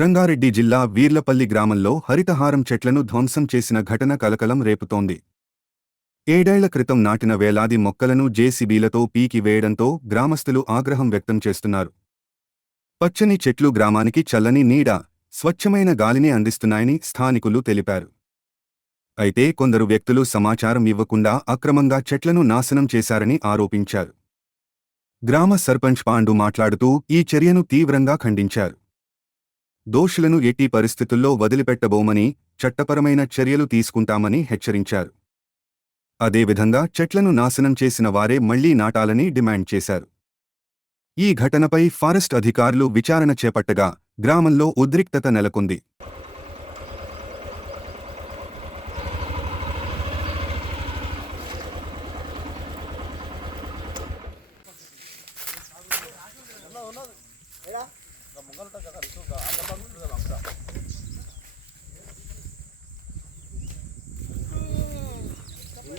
రంగారెడ్డి జిల్లా వీర్లపల్లి గ్రామంలో హరితహారం చెట్లను ధ్వంసం చేసిన ఘటన కలకలం రేపుతోంది. 7 ఏళ్ల క్రితం నాటిన వేలాది మొక్కలను జేసీబీలతో పీకి వేయడంతో గ్రామస్తులు ఆగ్రహం వ్యక్తం చేస్తున్నారు. పచ్చని చెట్లు గ్రామానికి చల్లని నీడ, స్వచ్ఛమైన గాలిని అందిస్తున్నాయని స్థానికులు తెలిపారు. అయితే కొందరు వ్యక్తులు సమాచారం ఇవ్వకుండా అక్రమంగా చెట్లను నాశనం చేశారని ఆరోపించారు. గ్రామ సర్పంచ్ పాండు మాట్లాడుతూ ఈ చర్యను తీవ్రంగా ఖండించారు. దోషులను ఎట్టి పరిస్థితుల్లో వదిలిపెట్టబోమని, చట్టపరమైన చర్యలు తీసుకుంటామని హెచ్చరించారు. అదేవిధంగా చెట్లను నాశనం చేసిన వారే మళ్లీ నాటాలని డిమాండ్ చేశారు. ఈ ఘటనపై ఫారెస్ట్ అధికారులు విచారణ చేపట్టగా గ్రామంలో ఉద్రిక్తత నెలకొంది.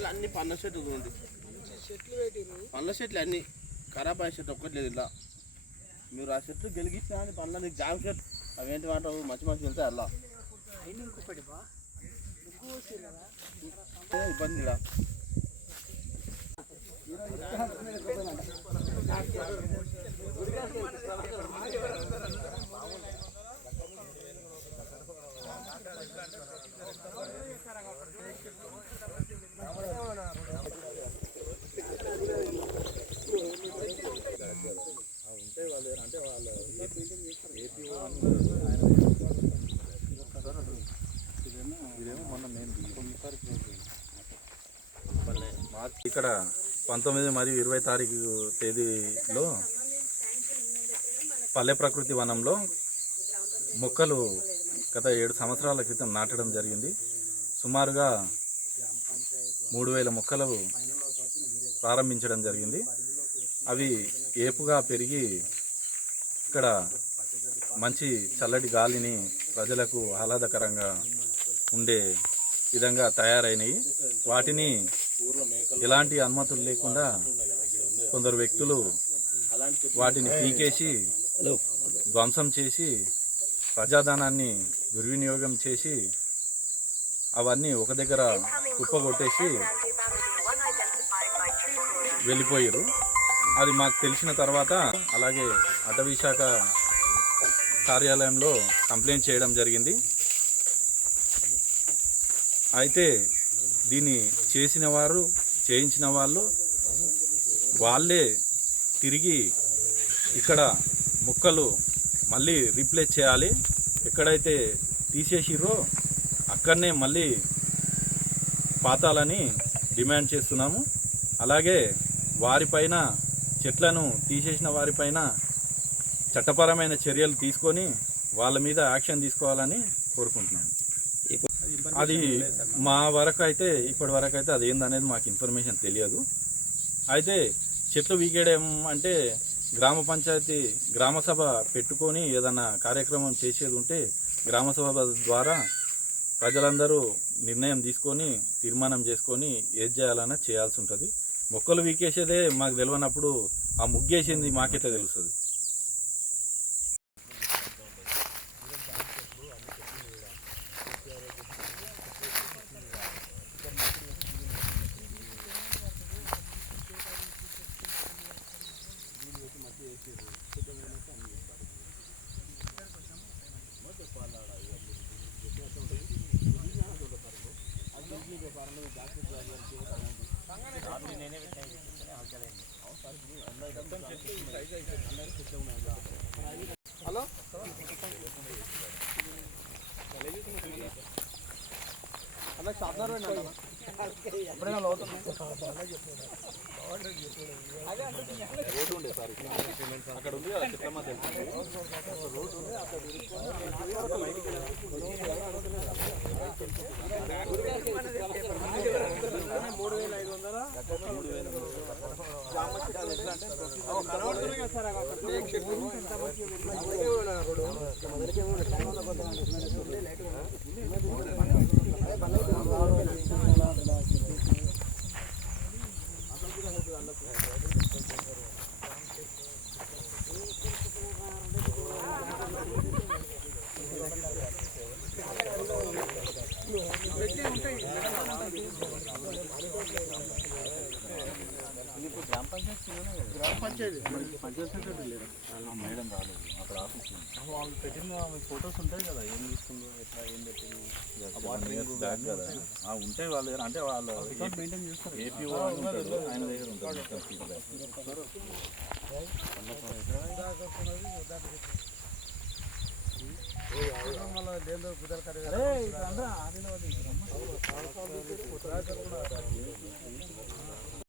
అన్ని పండ్ల చెట్లు ఉంది, పండ్ల చెట్లు అన్ని ఖరాబ్ అయ్యే చెట్టు ఒక్కట్లేదు. ఇలా మీరు ఆ చెట్లు గెలిగించినా అని పండ్ల నీకు జామ చెట్లు అవేంటి వాట మంచి మంచి వెళ్తాయి. అలా ఇబ్బంది ఇలా ఇక్కడ 19 మరియు 20 తారీఖు తేదీలో పల్లె ప్రకృతి వనంలో మొక్కలు గత 7 సంవత్సరాల క్రితం నాటడం జరిగింది. సుమారుగా 3000 మొక్కలు ప్రారంభించడం జరిగింది. అవి ఏపుగా పెరిగి ఇక్కడ మంచి చల్లటి గాలిని ప్రజలకు ఆహ్లాదకరంగా ఉండే విధంగా తయారైనవి. వాటిని ఎలాంటి అనుమతులు లేకుండా కొందరు వ్యక్తులు వాటిని పీకేసి ధ్వంసం చేసి ప్రజాధనాన్ని దుర్వినియోగం చేసి అవన్నీ ఒక దగ్గర కుప్పగొట్టేసి వెళ్ళిపోయారు. అది మాకు తెలిసిన తర్వాత అలాగే అటవీ శాఖ కార్యాలయంలో కంప్లైంట్ చేయడం జరిగింది. అయితే దీన్ని చేసిన వారు, చేయించిన వాళ్ళు వాళ్ళే తిరిగి ఇక్కడ మొక్కలు మళ్ళీ రీప్లేస్ చేయాలి. ఎక్కడైతే తీసేసిరో అక్కడనే మళ్ళీ పాతాలని డిమాండ్ చేస్తున్నాము. అలాగే వారిపైన, చెట్లను తీసేసిన వారిపైన చట్టపరమైన చర్యలు తీసుకొని వాళ్ళ మీద యాక్షన్ తీసుకోవాలని కోరుకుంటున్నాము. అది మా వరకు అయితే ఇప్పటి వరకు అయితే అది ఏందనేది మాకు ఇన్ఫర్మేషన్ తెలియదు. అయితే చెట్లు వీకేయడం అంటే గ్రామ పంచాయతీ గ్రామసభ పెట్టుకొని ఏదైనా కార్యక్రమం చేసేది ఉంటే గ్రామసభ ద్వారా ప్రజలందరూ నిర్ణయం తీసుకొని తీర్మానం చేసుకొని ఏది చేయాలన్నా చేయాల్సి ఉంటుంది. మొక్కలు వీకేసేదే మాకు తెలియనప్పుడు ఆ ముగ్గేసింది మాకైతే తెలుస్తుంది. హలో అలా షాప్నర్ ఎప్పుడైనా రోడ్డు ఉండే సార్ అక్కడ ఉంది కదా చిత్తమ్మ రోడ్డు ఉంది అక్కడ 3500 గ్రామ పంచాయతీ మేడం రాలేదు అక్కడ ఆఫీస్ వాళ్ళు పెట్టిన ఫొటోస్ ఉంటాయి కదా, ఏం తీసుకుందో ఎట్లా ఏం పెట్టింది బ్యాక్ కదా ఉంటాయి వాళ్ళ దగ్గర, అంటే వాళ్ళు మెయింటైన్ చేస్తారు. ఏపీఓ అని ఉంటాడు, ఆయన దగ్గర ఉంటుంది మొత్తం ఫీడ్బ్యాక్. అరే